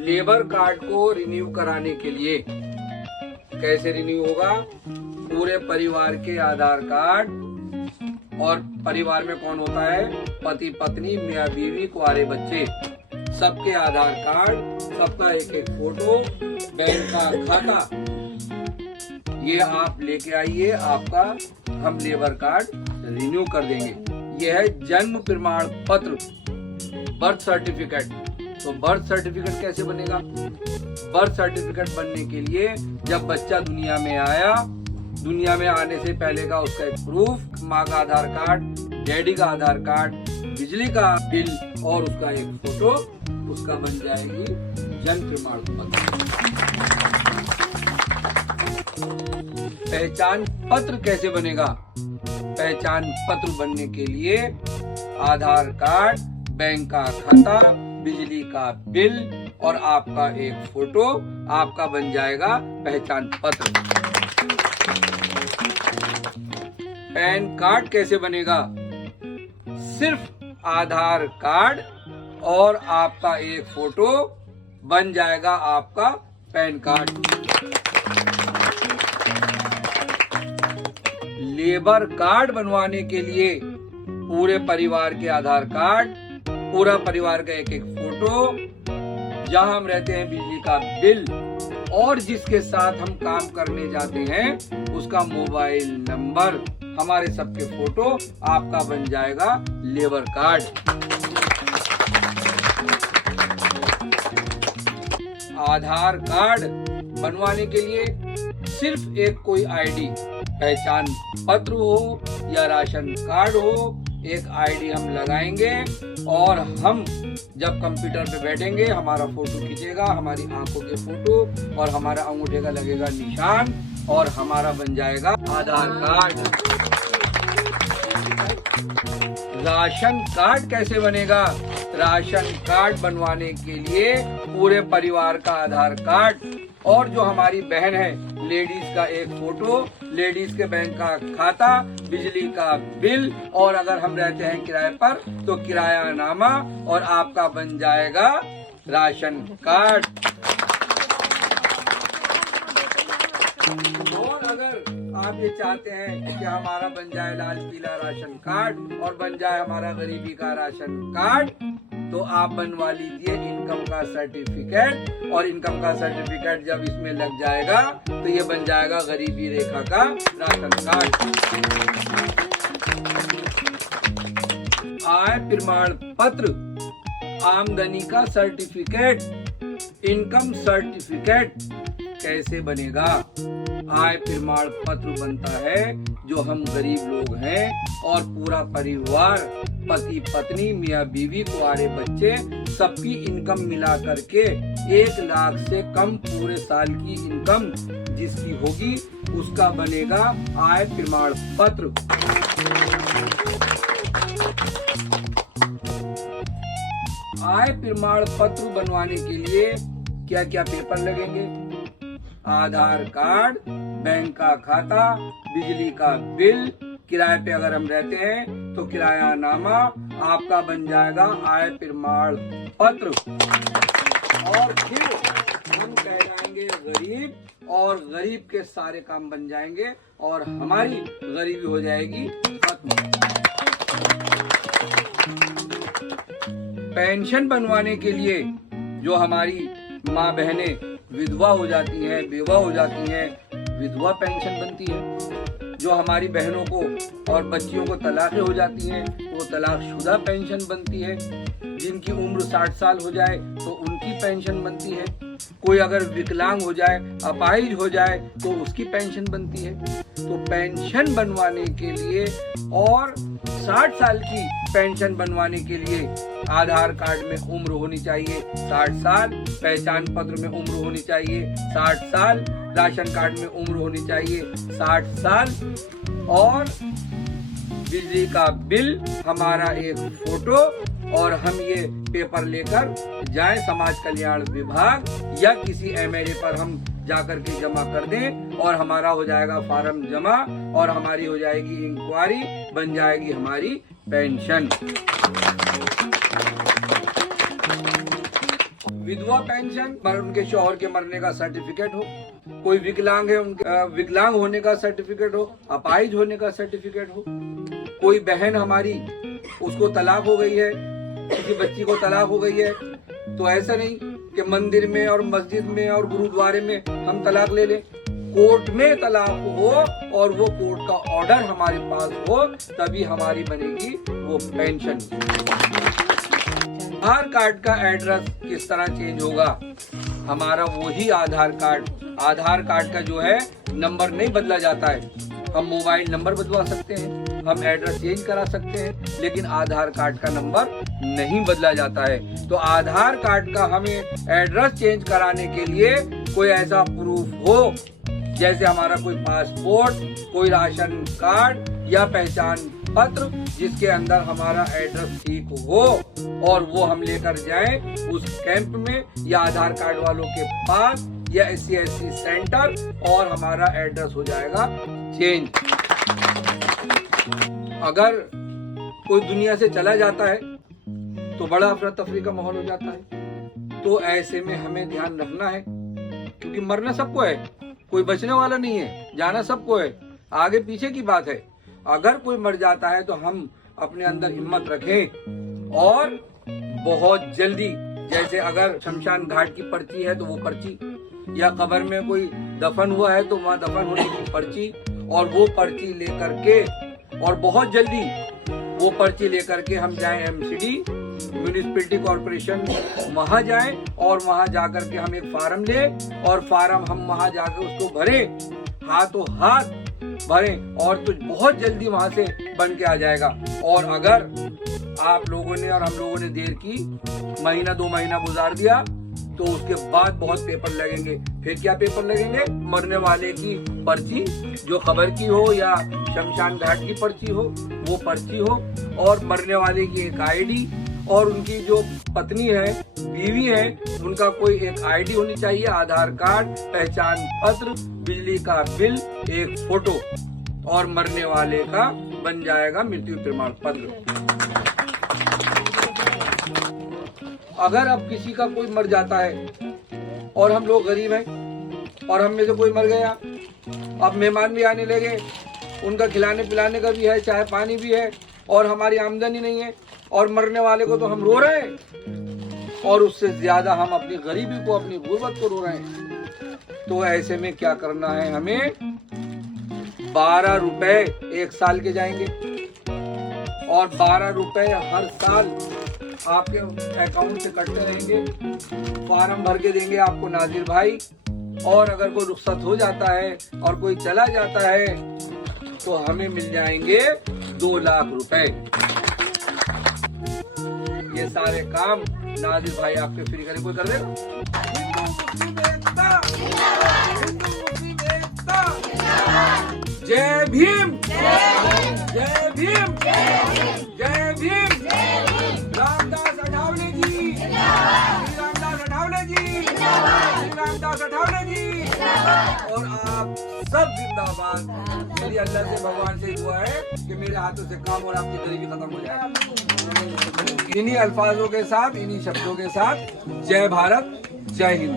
Labour card को renew कराने के लिए कैसे रिन्यू होगा? पूरे परिवार के आधार कार्ड, और परिवार में कौन होता है? पति पत्नी, मियाँ बीवी, कुंवारे बच्चे, सबके आधार कार्ड, सबका एक एक फोटो, बैंक का खाता, ये आप लेके आइए। आपका हम लेबर कार्ड रिन्यू कर देंगे। यह है जन्म प्रमाण पत्र, बर्थ सर्टिफिकेट। तो बर्थ सर्टिफिकेट कैसे बनेगा? बर्थ सर्टिफिकेट बनने के लिए जब बच्चा दुनिया में आया, दुनिया में आने से पहले का उसका एक प्रूफ, माँ का आधार कार्ड, डैडी का आधार कार्ड, बिजली का बिल और उसका एक फोटो, उसका बन जाएगी जन्म प्रमाण पत्र। पहचान पत्र कैसे बनेगा? पहचान पत्र बनने के लिए आधार कार्ड, बैंक का खाता, बिजली का बिल और आपका एक फोटो, आपका बन जाएगा पहचान पत्र। पैन कार्ड कैसे बनेगा? सिर्फ आधार कार्ड और आपका एक फोटो बन जाएगा आपका पैन कार्ड। लेबर कार्ड बनवाने के लिए पूरे परिवार के आधार कार्ड, पूरा परिवार का एक एक फोटो, जहां हम रहते हैं बिजली का बिल और जिसके साथ हम काम करने जाते हैं उसका मोबाइल नंबर, हमारे सबके फोटो, आपका बन जाएगा लेबर कार्ड। आधार कार्ड बनवाने के लिए सिर्फ एक कोई आईडी, पहचान पत्र हो या राशन कार्ड हो, एक आईडी हम लगाएंगे और हम जब कंप्यूटर पे बैठेंगे हमारा फोटो खींचेगा, हमारी आंखों के फोटो और हमारा अंगूठे का लगेगा निशान और हमारा बन जाएगा आधार कार्ड। राशन कार्ड कैसे बनेगा? राशन कार्ड बनवाने के लिए पूरे परिवार का आधार कार्ड और जो हमारी बहन है लेडीज का एक फोटो, लेडीज के बैंक का खाता, बिजली का बिल और अगर हम रहते हैं किराए पर तो किरायानामा और आपका बन जाएगा राशन कार्ड। और अगर आप ये चाहते हैं कि हमारा बन जाए लाल पीला राशन कार्ड और बन जाए हमारा गरीबी का राशन कार्ड, तो आप बनवा लीजिए इनकम का सर्टिफिकेट और इनकम का सर्टिफिकेट जब इसमें लग जाएगा तो ये बन जाएगा गरीबी रेखा का राशन कार्ड। आय प्रमाण पत्र, आमदनी का सर्टिफिकेट, इनकम सर्टिफिकेट कैसे बनेगा? आय प्रमाण पत्र बनता है जो हम गरीब लोग हैं और पूरा परिवार, पति पत्नी, मियाँ बीवी, कुंवारे बच्चे, सबकी इनकम मिला करके 1 लाख से कम पूरे साल की इनकम जिसकी होगी उसका बनेगा आय प्रमाण पत्र। आय प्रमाण पत्र बनवाने के लिए क्या क्या पेपर लगेंगे? आधार कार्ड, बैंक का खाता, बिजली का बिल, किराए पे अगर हम रहते हैं तो किरायानामा, आपका बन जाएगा आय प्रमाण पत्र। और फिर हम कहलाएंगे गरीब और गरीब के सारे काम बन जाएंगे और हमारी गरीबी हो जाएगी खत्म। पेंशन बनवाने के लिए जो हमारी माँ बहनें विधवा हो जाती हैं, बेवा हो जाती हैं, विधवा पेंशन बनती है। जो हमारी बहनों को और बच्चियों को तलाक़ें हो जाती हैं वो तलाकशुदा पेंशन बनती है। जिनकी उम्र 60 साल हो जाए तो उनकी पेंशन बनती है। कोई अगर विकलांग हो जाए, अपाहिज हो जाए तो उसकी पेंशन बनती है। तो पेंशन बनवाने के लिए और 60 साल की पेंशन बनवाने के लिए आधार कार्ड में उम्र होनी चाहिए 60 साल, पहचान पत्र में उम्र होनी चाहिए 60 साल, राशन कार्ड में उम्र होनी चाहिए 60 साल और बिजली का बिल, हमारा एक फोटो और हम ये पेपर लेकर जाएं समाज कल्याण विभाग या किसी एमएलए पर हम जाकर के जमा कर दें और हमारा हो जाएगा फार्म जमा और हमारी हो जाएगी इंक्वायरी, बन जाएगी हमारी पेंशन। विधवा पेंशन पर उनके शौहर के मरने का सर्टिफिकेट हो, कोई विकलांग है उनके विकलांग होने का सर्टिफिकेट हो, अपाहिज होने का सर्टिफिकेट हो, कोई बहन हमारी उसको तलाक हो गई है, किसी बच्ची को तलाक हो गई है, तो ऐसा नहीं कि मंदिर में और मस्जिद में और गुरुद्वारे में हम तलाक ले लें। कोर्ट में तलाक हो और वो कोर्ट का ऑर्डर हमारे पास हो, तभी हमारी बनेगी वो पेंशन। आधार कार्ड का एड्रेस किस तरह चेंज होगा? हमारा वही आधार कार्ड का जो है नंबर नहीं बदला जाता है। हम मोबाइल नंबर बदलवा सकते हैं, हम एड्रेस चेंज करा सकते हैं, लेकिन आधार कार्ड का नंबर नहीं बदला जाता है। तो आधार कार्ड का हमें एड्रेस चेंज कराने के लिए कोई ऐसा प्रूफ हो, जैसे हमारा कोई पासपोर्ट, कोई राशन कार्ड या पहचान पत्र, जिसके अंदर हमारा एड्रेस ठीक हो और वो हम लेकर जाएं उस कैंप में या आधार कार्ड वालों के पास या SC/SC सेंटर, और हमारा एड्रेस हो जाएगा चेंज। अगर कोई दुनिया से चला जाता है तो बड़ा अफरा तफरी का माहौल हो जाता है। तो ऐसे में हमें ध्यान रखना है, क्योंकि मरना सबको है, कोई बचने वाला नहीं है, जाना सबको है, आगे पीछे की बात है। अगर कोई मर जाता है तो हम अपने अंदर हिम्मत रखें और बहुत जल्दी, जैसे अगर शमशान घाट की पर्ची है तो वो पर्ची, या कब्र में कोई दफन हुआ है तो वहाँ दफन होने की पर्ची, और वो पर्ची लेकर के और बहुत जल्दी वो पर्ची लेकर के हम जाएं MCD म्यूनिसिपैलिटी कॉर्पोरेशन, वहां जाएं और वहां जाकर के हम एक फार्म लें और फार्म हम वहां जाकर उसको भरें, हाथों हाथ भरें, और तो बहुत जल्दी वहां से बन के आ जाएगा। और अगर आप लोगों ने और हम लोगों ने देर की, महीना 2 महीना गुजार दिया, तो उसके बाद बहुत पेपर लगेंगे। फिर क्या पेपर लगेंगे? मरने वाले की पर्ची, जो खबर की हो या शमशान घाट की पर्ची हो, वो पर्ची हो, और मरने वाले की एक ID, और उनकी जो पत्नी है, बीवी है, उनका कोई एक ID होनी चाहिए, आधार कार्ड, पहचान पत्र, बिजली का बिल, एक फोटो, और मरने वाले का बन जाएगा मृत्यु प्रमाण पत्र। अगर अब किसी का कोई मर जाता है और हम लोग गरीब हैं और हम में से कोई मर गया, अब मेहमान भी आने लगे, उनका खिलाने पिलाने का भी है, चाय पानी भी है, और हमारी आमदनी नहीं है, और मरने वाले को तो हम रो रहे हैं, और उससे ज्यादा हम अपनी गरीबी को, अपनी गुर्बत को रो रहे हैं। तो ऐसे में क्या करना है? हमें 12 रुपए 1 साल के जाएंगे, और 12 रुपए हर साल आपके अकाउंट से कटते रहेंगे। फार्म भर के देंगे आपको नाजिर भाई, और अगर कोई रुखसत हो जाता है और कोई चला जाता है तो हमें मिल जाएंगे 2 लाख रुपए। ये सारे काम नाजिर भाई आपके फ्री करे, कोई कर देगा? जय भीम, जय भीम, जय भीम। रामदास अठावले जी, रामदास अठावले जी, रामदास अठावले जी, और आप सब जिंदाबाद। मेरी अल्लाह से, भगवान से दुआ है कि मेरे हाथों से काम और आपकी गरीबी खत्म हो जाए। इन्हीं अल्फाजों के साथ, इन्हीं शब्दों के साथ, जय भारत, जय हिंद।